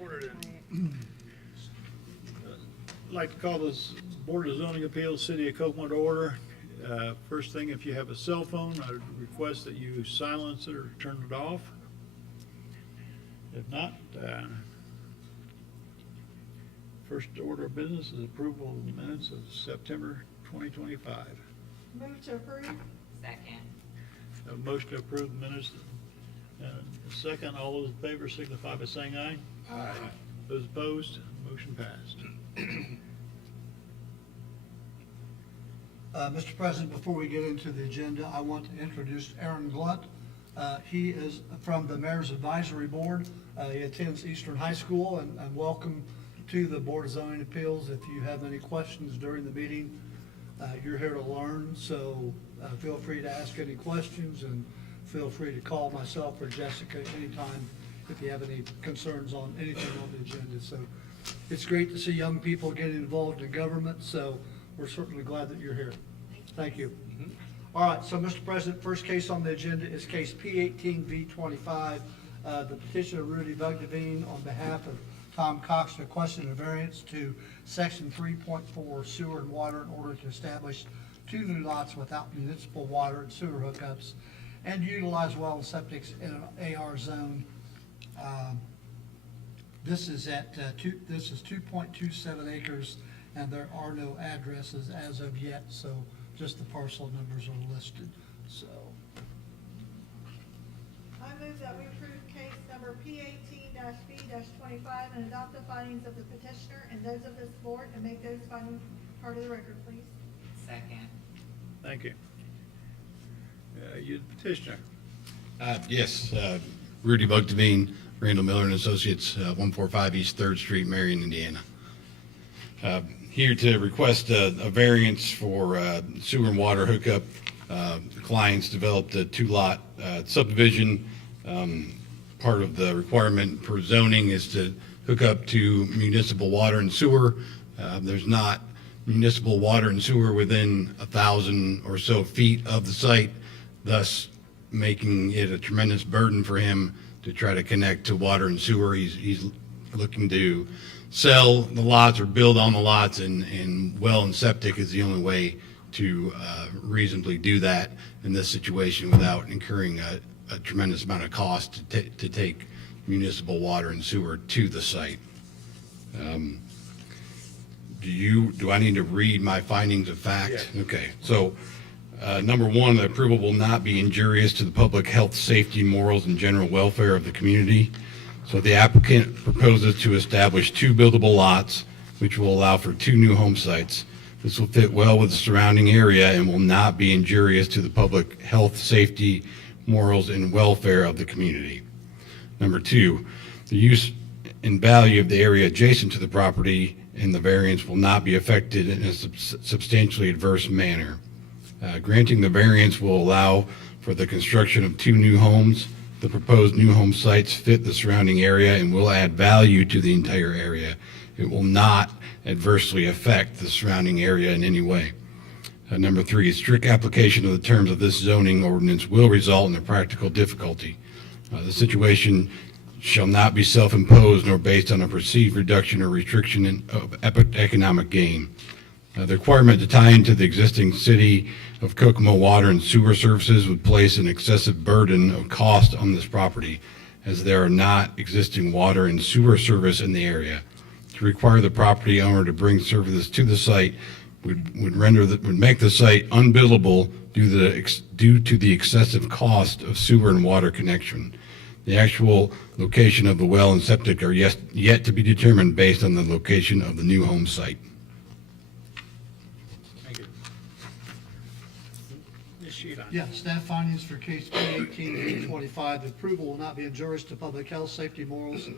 Ordered it. I'd like to call this Board of Zoning Appeals, City of Copeland to order. First thing, if you have a cell phone, I would request that you silence it or turn it off. If not, first order of business is approval of the minutes of September 2025. Move to approve. Second. A motion to approve the minutes. Second, all those in favor signify by saying aye. Aye. Those opposed, motion passed. Mr. President, before we get into the agenda, I want to introduce Aaron Glunt. He is from the Mayor's Advisory Board. He attends Eastern High School, and welcome to the Board of Zoning Appeals. If you have any questions during the meeting, you're here to learn, so feel free to ask any questions, and feel free to call myself or Jessica anytime if you have any concerns on anything on the agenda. So it's great to see young people getting involved in government, so we're certainly glad that you're here. Thank you. All right, so Mr. President, first case on the agenda is case P18V25. The petitioner Rudy Bugdevine on behalf of Tom Cox requested a variance to section 3.4 sewer and water in order to establish 2 new lots without municipal water and sewer hookups and utilize well and septics in an AR zone. This is at this is 2.27 acres, and there are no addresses as of yet, so just the parcel numbers are listed. So I move that we approve case number P18-B-25 and adopt the findings of the petitioner and those of this board and make those findings part of the record, please. Second. Thank you. You the petitioner. Yes, Rudy Bugdevine, Randall Miller and Associates, 145 East 3rd Street, Marion, Indiana. Here to request a variance for sewer and water hookup. The clients developed a 2-lot subdivision. Part of the requirement for zoning is to hook up to municipal water and sewer. There's not municipal water and sewer within 1,000 or so feet of the site, thus making it a tremendous burden for him to try to connect to water and sewer. He's looking to sell the lots or build on the lots, and well and septic is the only way to reasonably do that in this situation without incurring a tremendous amount of cost to take municipal water and sewer to the site. Do I need to read my findings of fact? Yeah. Okay, so number one, the approval will not be injurious to the public health, safety, morals, and general welfare of the community. So the applicant proposes to establish 2 buildable lots, which will allow for 2 new home sites. This will fit well with the surrounding area and will not be injurious to the public health, safety, morals, and welfare of the community. Number 2, the use and value of the area adjacent to the property and the variance will not be affected in a substantially adverse manner. Granting the variance will allow for the construction of 2 new homes. The proposed new home sites fit the surrounding area and will add value to the entire area. It will not adversely affect the surrounding area in any way. Number 3, strict application of the terms of this zoning ordinance will result in a practical difficulty. The situation shall not be self-imposed nor based on a perceived reduction or restriction of economic gain. The requirement to tie into the existing city of Kokomo water and sewer services would place an excessive burden of cost on this property, as there are not existing water and sewer service in the area. To require the property owner to bring services to the site would make the site unbuildable due to the excessive cost of sewer and water connection. The actual location of the well and septic are yet to be determined based on the location of the new home site. Thank you. Ms. Sheehan. yeah, staff findings for case P18V25. The approval will not be injurious to public health, safety, morals,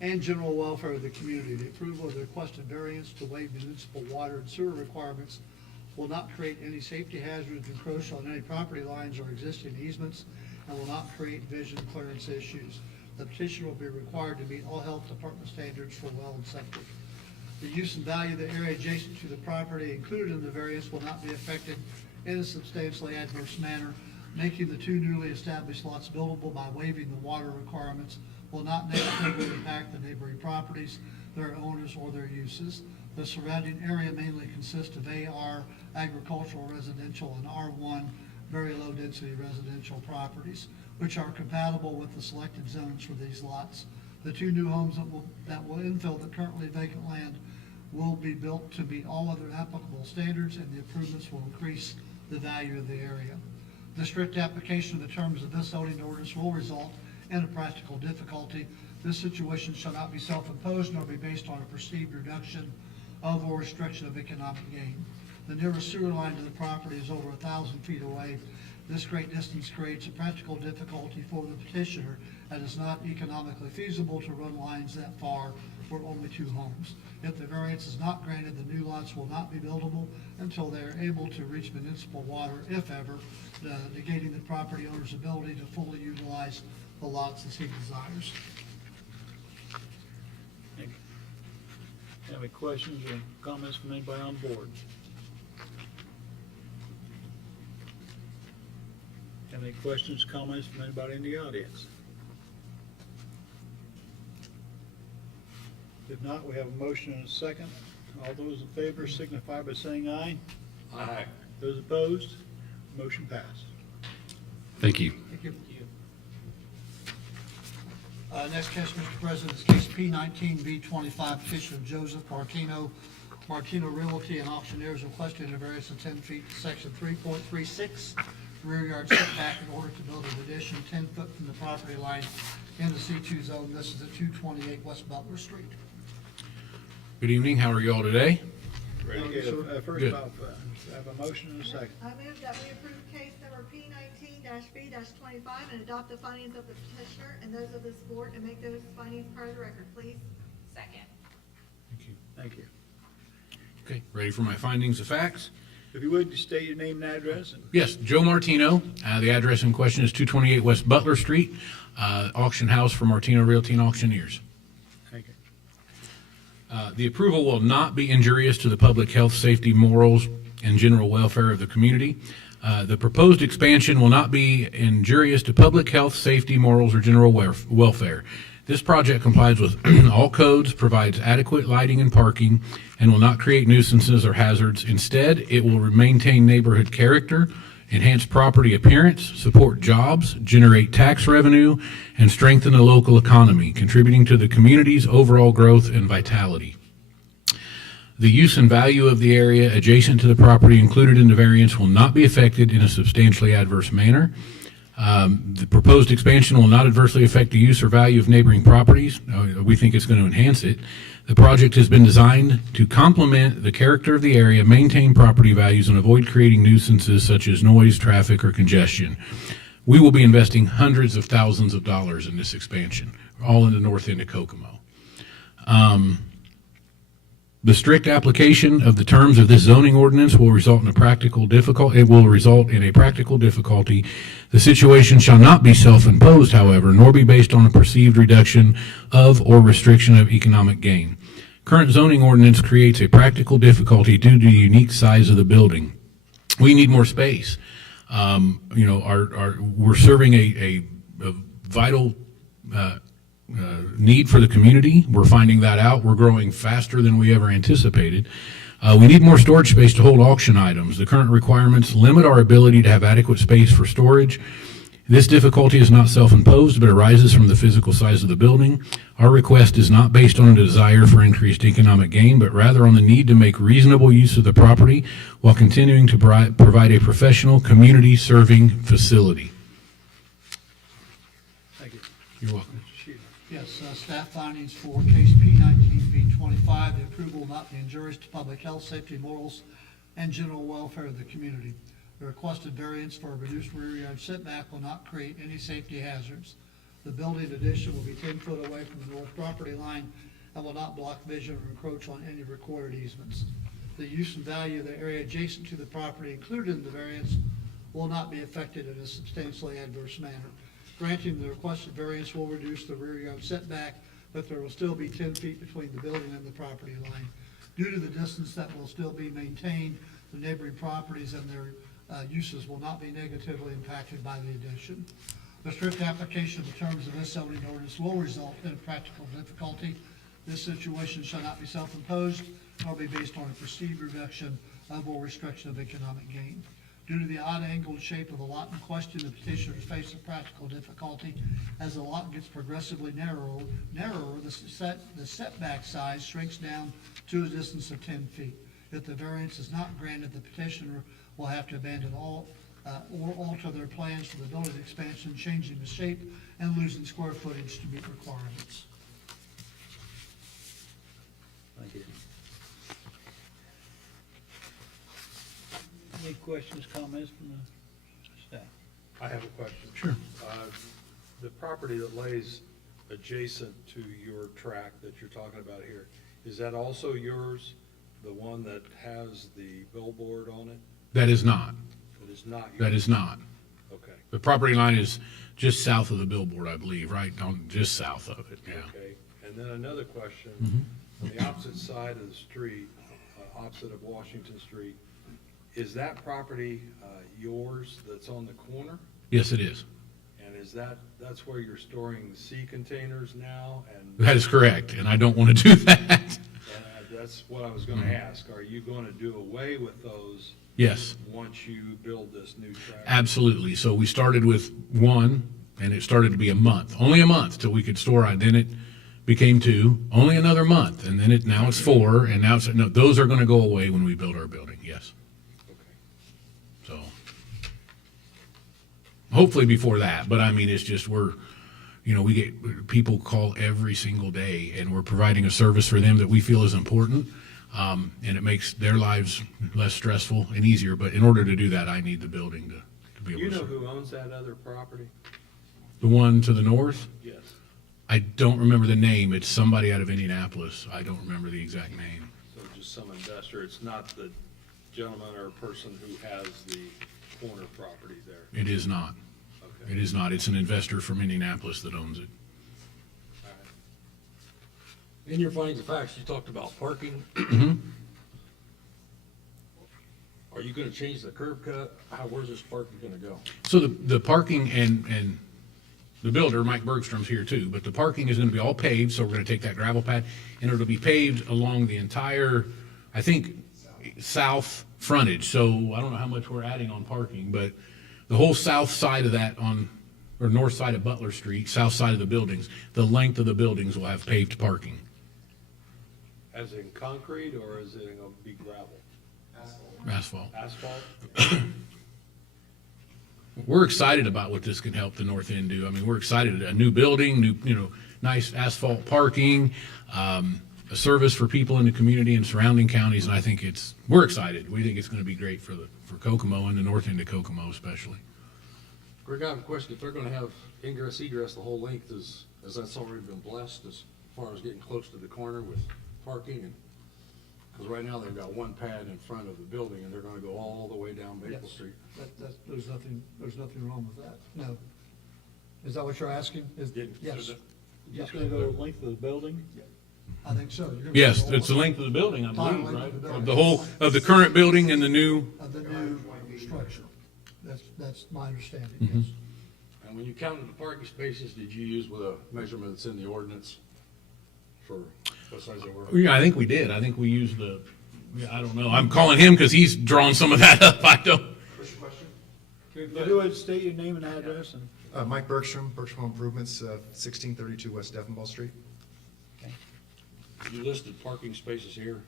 and general welfare of the community. The approval of the requested variance to waive municipal water and sewer requirements will not create any safety hazards, encroach on any property lines or existing easements, and will not create vision clearance issues. The petitioner will be required to meet all health department standards for well and septic. The use and value of the area adjacent to the property included in the variance will not be affected in a substantially adverse manner, making the 2 newly established lots buildable by waiving the water requirements will not negatively impact the neighboring properties, their owners, or their uses. The surrounding area mainly consists of AR agricultural residential and R1 very low density residential properties, which are compatible with the selected zones for these lots. The two new homes that will infill the currently vacant land will be built to meet all other applicable standards, and the improvements will increase the value of the area. The strict application of the terms of this zoning ordinance will result in a practical difficulty. This situation shall not be self-imposed nor be based on a perceived reduction of or restriction of economic gain. The nearest sewer line to the property is over 1,000 feet away. This great distance creates a practical difficulty for the petitioner, and it is not economically feasible to run lines that far for only two homes. If the variance is not granted, the new lots will not be buildable until they are able to reach municipal water, if ever, negating the property owner's ability to fully utilize the lots as he desires. Thank you. Have any questions or comments from anybody on board? Have any questions, comments from anybody in the audience? If not, we have a motion and a second. All those in favor signify by saying aye. Aye. Those opposed, motion passed. Thank you. Thank you. Next case, Mr. President, is case P19V25, petition of Joseph Martino Realty and Auctioneers requesting a variance of 10 feet, section 3.36, rear yard setback in order to build an addition 10 foot from the property line in the C2 zone. This is at 228 West Butler Street. Good evening, how are you all today? Ready to Sir. get, first Good. off, have a motion and a second. I move that we approve case number P19-B-25 and adopt the findings of the petitioner and those of this board and make those findings part of the record, please. Second. Thank you. Okay, ready for my findings of facts? If you would, just state your name and address and Yes, Joe Martino. The address in question is 228 West Butler Street, auction house for Martino Realty and Auctioneers. thank you. The approval will not be injurious to the public health, safety, morals, and general welfare of the community. The proposed expansion will not be injurious to public health, safety, morals, or general welfare. This project complies with all codes, provides adequate lighting and parking, and will not create nuisances or hazards. Instead, it will maintain neighborhood character, enhance property appearance, support jobs, generate tax revenue, and strengthen the local economy, contributing to the community's overall growth and vitality. The use and value of the area adjacent to the property included in the variance will not be affected in a substantially adverse manner. The proposed expansion will not adversely affect the use or value of neighboring properties. We think it's going to enhance it. The project has been designed to complement the character of the area, maintain property values, and avoid creating nuisances such as noise, traffic, or congestion. We will be investing hundreds of thousands of dollars in this expansion, all in the north end of Kokomo. The strict application of the terms of this zoning ordinance will result in a practical difficulty. It will result in a practical difficulty. The situation shall not be self-imposed, however, nor be based on a perceived reduction of or restriction of economic gain. Current zoning ordinance creates a practical difficulty due to the unique size of the building. We need more space. We're serving a vital need for the community. We're finding that out. We're growing faster than we ever anticipated. We need more storage space to hold auction items. The current requirements limit our ability to have adequate space for storage. This difficulty is not self-imposed, but arises from the physical size of the building. Our request is not based on a desire for increased economic gain, but rather on the need to make reasonable use of the property while continuing to provide a professional, community-serving facility. Thank you. You're welcome. Mr. Sheehan. Yes, staff findings for case P19V25, the approval will not be injurious to public health, safety, morals, and general welfare of the community. The requested variance for a reduced rear yard setback will not create any safety hazards. The building addition will be 10 foot away from the north property line and will not block vision or encroach on any recorded easements. The use and value of the area adjacent to the property included in the variance will not be affected in a substantially adverse manner. Granting the requested variance will reduce the rear yard setback, but there will still be 10 feet between the building and the property line. Due to the distance that will still be maintained, the neighboring properties and their uses will not be negatively impacted by the addition. The strict application of the terms of this zoning ordinance will result in a practical difficulty. This situation shall not be self-imposed nor be based on a perceived reduction of or restriction of economic gain. Due to the odd angled shape of the lot in question, the petitioners face a practical difficulty. As the lot gets progressively narrower, the setback size shrinks down to a distance of 10 feet. If the variance is not granted, the petitioner will have to abandon all or alter their plans for the building expansion, changing the shape and losing square footage to meet requirements. Thank you. Any questions, comments from the staff? I have a question. Sure. The property that lays adjacent to your tract that you're talking about here, is that also yours? The one that has the billboard on it? That is not. It is not yours? That is not. Okay, The property line is just south of the billboard, I believe, right? Just south of it, yeah. okay. And then another question, Mm-hmm. on the opposite side of the street, opposite of Washington Street, is that property yours that's on the corner? Yes, it is. And that's where you're storing the sea containers now? And That is correct, and I don't want to do that. that's what I was gonna ask. Are you gonna do away with those Yes, once you build this new track? absolutely. So we started with one, and it started to be a month, only a month till we could store it. Then it became two, only another month, and then now it's four, and now it's, no, those are going to go away when we build our building, yes. Okay. So hopefully before that, but I mean, it's just we get, people call every single day, and we're providing a service for them that we feel is important, and it makes their lives less stressful and easier. But in order to do that, I need the building to be Do able you to know serve. who owns that other property? The one to the north? Yes. I don't remember the name. It's somebody out of Indianapolis. I don't remember the exact name. So just some investor, it's not the gentleman or person who has the corner property there? It is not. Okay. It is not. It's an investor from Indianapolis that owns it. All right. In your findings of facts, you talked about parking. Are you gonna change the curb cut? Where's this parking gonna go? So the parking and the builder, Mike Bergstrom's here too, but the parking is gonna be all paved, so we're gonna take that gravel pad, and it'll be paved along the entire, I think, south frontage. So I don't know how much we're adding on parking, but the whole south side of that or north side of Butler Street, south side of the buildings, the length of the buildings will have paved parking. As in concrete, or is it gonna be gravel? Asphalt. Asphalt? We're excited about what this can help the north end do. I mean, we're excited, a new building, nice asphalt parking, a service for people in the community and surrounding counties, and I think we're excited. We think it's gonna be great for Kokomo and the north end of Kokomo especially. Greg, I have a question. If they're gonna have ingress egress the whole length, as that's already been blessed as far as getting close to the corner with parking and, because right now they've got one pad in front of the building and they're gonna go all the way down Maple Yes. Street. There's nothing wrong with that, no. Is that what you're asking? Yes, Just gonna go the length of the building? I think so. You're gonna Yes, go it's the all- length of the building, I Entire believe, length right? of the Of building. of the current building and the new, Of the new structure. That's my understanding, Mm-hmm. yes. And when you counted the parking spaces, did you use with a measurement that's in the ordinance for what size they were? yeah, I think we did. I think we used I don't know. I'm calling him because he's drawn some of that up. I don't. Go ahead, state your name and address and. Mike Bergstrom, Bergstrom Home Improvements, 1632 West Effenbach Street. You listed parking spaces here.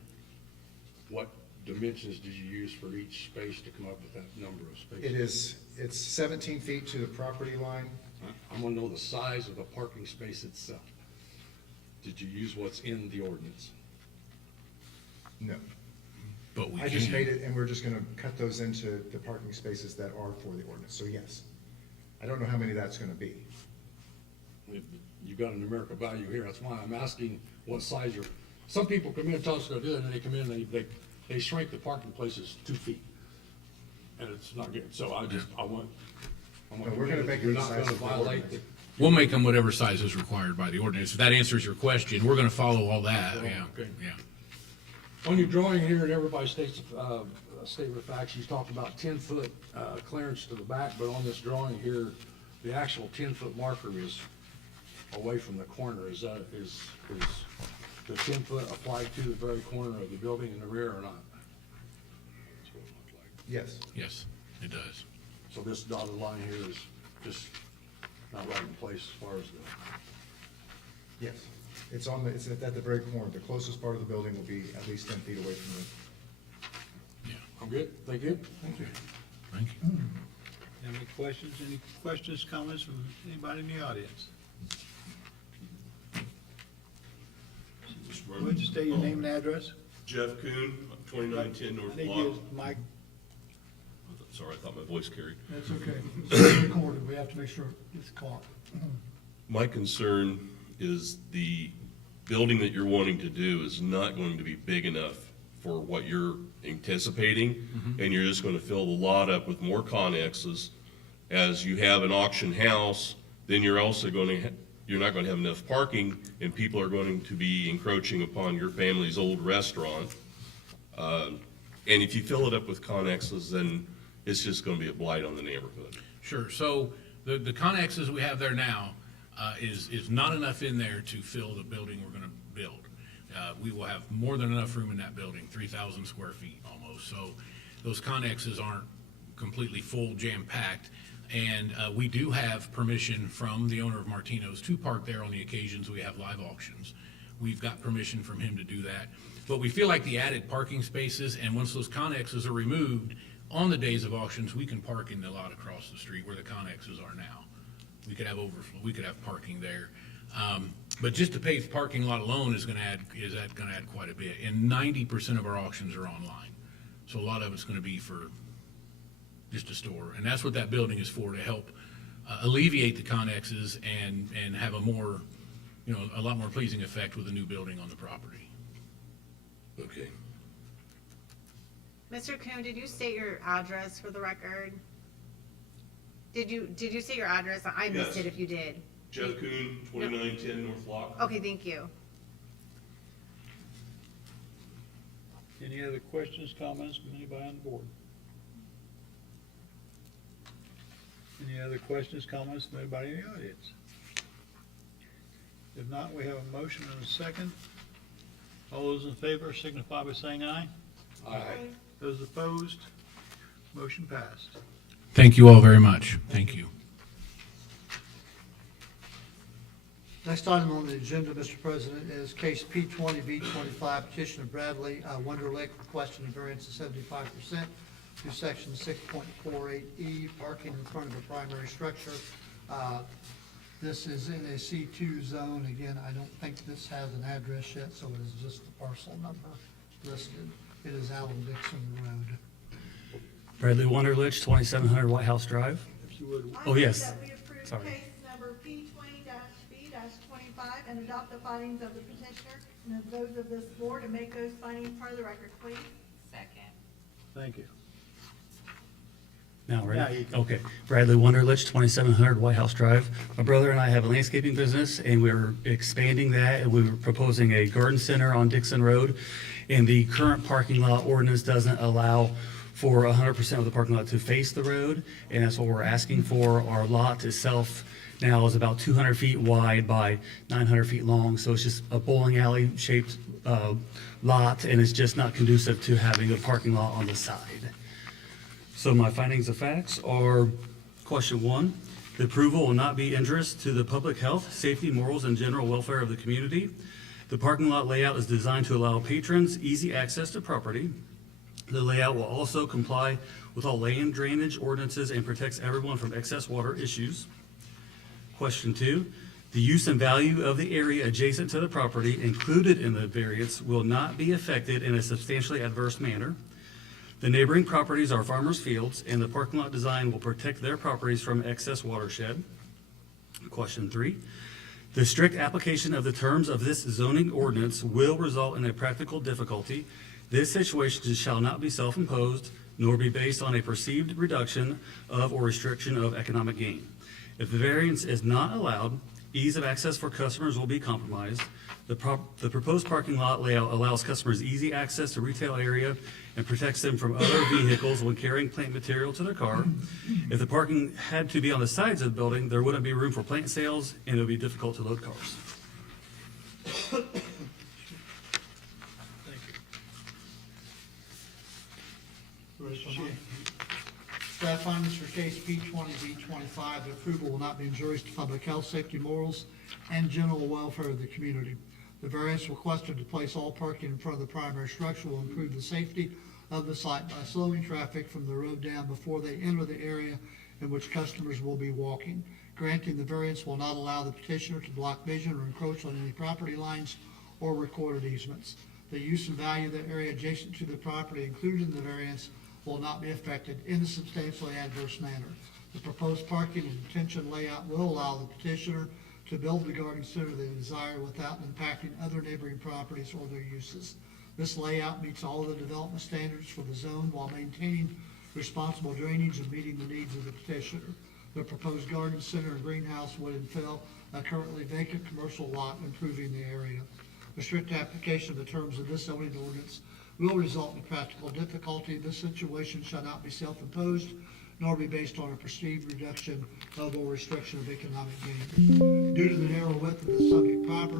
What dimensions did you use for each space to come up with that number of spaces? It's 17 feet to the property line. I want to know the size of the parking space itself. Did you use what's in the ordinance? No, But we I just can. made it, and we're just gonna cut those into the parking spaces that are for the ordinance, so yes. I don't know how many that's gonna be. You got a numerical value here, that's why I'm asking what size some people come in and tell us they're gonna do it, and they come in and they shrink the parking places 2 feet. And it's not good, so I want. No, we're gonna make it You're the not size gonna of the violate ordinance. the. We'll make them whatever size is required by the ordinance. If that answers your question, we're going to follow all that. Yeah. Okay. Yeah. On your drawing here, and everybody states, statement of facts, you talked about 10-foot clearance to the back, but on this drawing here, the actual 10-foot marker is away from the corner. Is the 10-foot applied to the very corner of the building in the rear or not? That's what it looked like. Yes, Yes, it does. So this dotted line here is just not right in place as far as the, yes. It's at the very corner. The closest part of the building will be at least 10 feet away from the. I'm good, thank you. Thank you. Thank you. Any questions, comments from anybody in the audience? Would you state your name and address? Jeff Kuhn, 2910 I North need Block. you, Mike. Sorry, I thought my voice carried. That's okay. It's recorded, we have to make sure it's caught. My concern is the building that you're wanting to do is not going to be big enough for what you're anticipating, and you're just going to fill the lot up with more connexes. As you have an auction house, then you're also going to, you're not going to have enough parking, and people are going to be encroaching upon your family's old restaurant. And if you fill it up with connexes, then it's just going to be a blight on the neighborhood. Sure, so the connexes we have there now is not enough in there to fill the building we're gonna build. We will have more than enough room in that building, 3,000 square feet almost, so those connexes aren't completely full, jam-packed. And we do have permission from the owner of Martino's to park there on the occasions we have live auctions. We've got permission from him to do that. But we feel like the added parking spaces, and once those connexes are removed, on the days of auctions, we can park in the lot across the street where the connexes are now. We could have overflow, we could have parking there. But just the paved parking lot alone is gonna add quite a bit. And 90% of our auctions are online. So a lot of it's gonna be for just a store. And that's what that building is for, to help alleviate the connexes and have a more, a lot more pleasing effect with the new building on the property. Okay. Mr. Kuhn, did you state your address for the record? Did you state your address? I missed Yes. it if you did. Jeff Kuhn, 2910 North Lock. Okay, thank you. Any other questions, comments from anybody on the board? Any other questions, comments from anybody in the audience? If not, we have a motion and a second. All those in favor signify by saying aye. Aye. Those opposed, motion passed. Thank you all very much. Thank you. Next item on the agenda, Mr. President, is case P20V25, petition of Bradley Wonderlick requesting a variance of 75% to section 6.48E, parking in front of a primary structure. This is in a C2 zone. Again, I don't think this has an address yet, so it is just the parcel number listed. It is Allen Dixon Road. Bradley Wonderlich, 2700 White House Drive. If you would, Oh, yes. I move that we approve Sorry. case number P20-B-25 and adopt the findings of the petitioner and of those of this board and make those findings part of the record, please. Second. thank you. Now, Yeah, right? you can- Okay. Bradley Wonderlich, 2700 White House Drive. My brother and I have a landscaping business, and we're expanding that, and we were proposing a garden center on Dixon Road. And the current parking lot ordinance doesn't allow for 100% of the parking lot to face the road, and that's what we're asking for. Our lot itself now is about 200 feet wide by 900 feet long, so it's just a bowling alley shaped lot, and it's just not conducive to having a parking lot on the side. So my findings of facts are, question one, the approval will not be injurious to the public health, safety, morals, and general welfare of the community. The parking lot layout is designed to allow patrons easy access to property. The layout will also comply with all land drainage ordinances and protects everyone from excess water issues. Question two, the use and value of the area adjacent to the property included in the variance will not be affected in a substantially adverse manner. The neighboring properties are farmers' fields, and the parking lot design will protect their properties from excess watershed. Question three, the strict application of the terms of this zoning ordinance will result in a practical difficulty. This situation shall not be self-imposed, nor be based on a perceived reduction of or restriction of economic gain. If the variance is not allowed, ease of access for customers will be compromised. The proposed parking lot layout allows customers easy access to retail area and protects them from other vehicles when carrying plant material to their car. If the parking had to be on the sides of the building, there wouldn't be room for plant sales, and it would be difficult to load cars. Thank you. Raise your hand. Staff findings for case P 20B25, the approval will not be injurious to public health, safety, morals, and general welfare of the community. The variance requested to place all parking in front of the primary structure will improve the safety of the site by slowing traffic from the road down before they enter the area in which customers will be walking. Granting the variance will not allow the petitioner to block vision or encroach on any property lines or recorded easements. The use and value of the area adjacent to the property included in the variance will not be affected in a substantially adverse manner. The proposed parking and detention layout will allow the petitioner to build the garden center they desire without impacting other neighboring properties or their uses. This layout meets all of the development standards for the zone while maintaining responsible drainage and meeting the needs of the petitioner. The proposed garden center and greenhouse would infill a currently vacant commercial lot, improving the area. The strict application of the terms of this zoning ordinance will result in practical difficulty. This situation shall not be self-imposed, nor be based on a perceived reduction of or restriction of economic gain. Due to the narrow width of the subject property,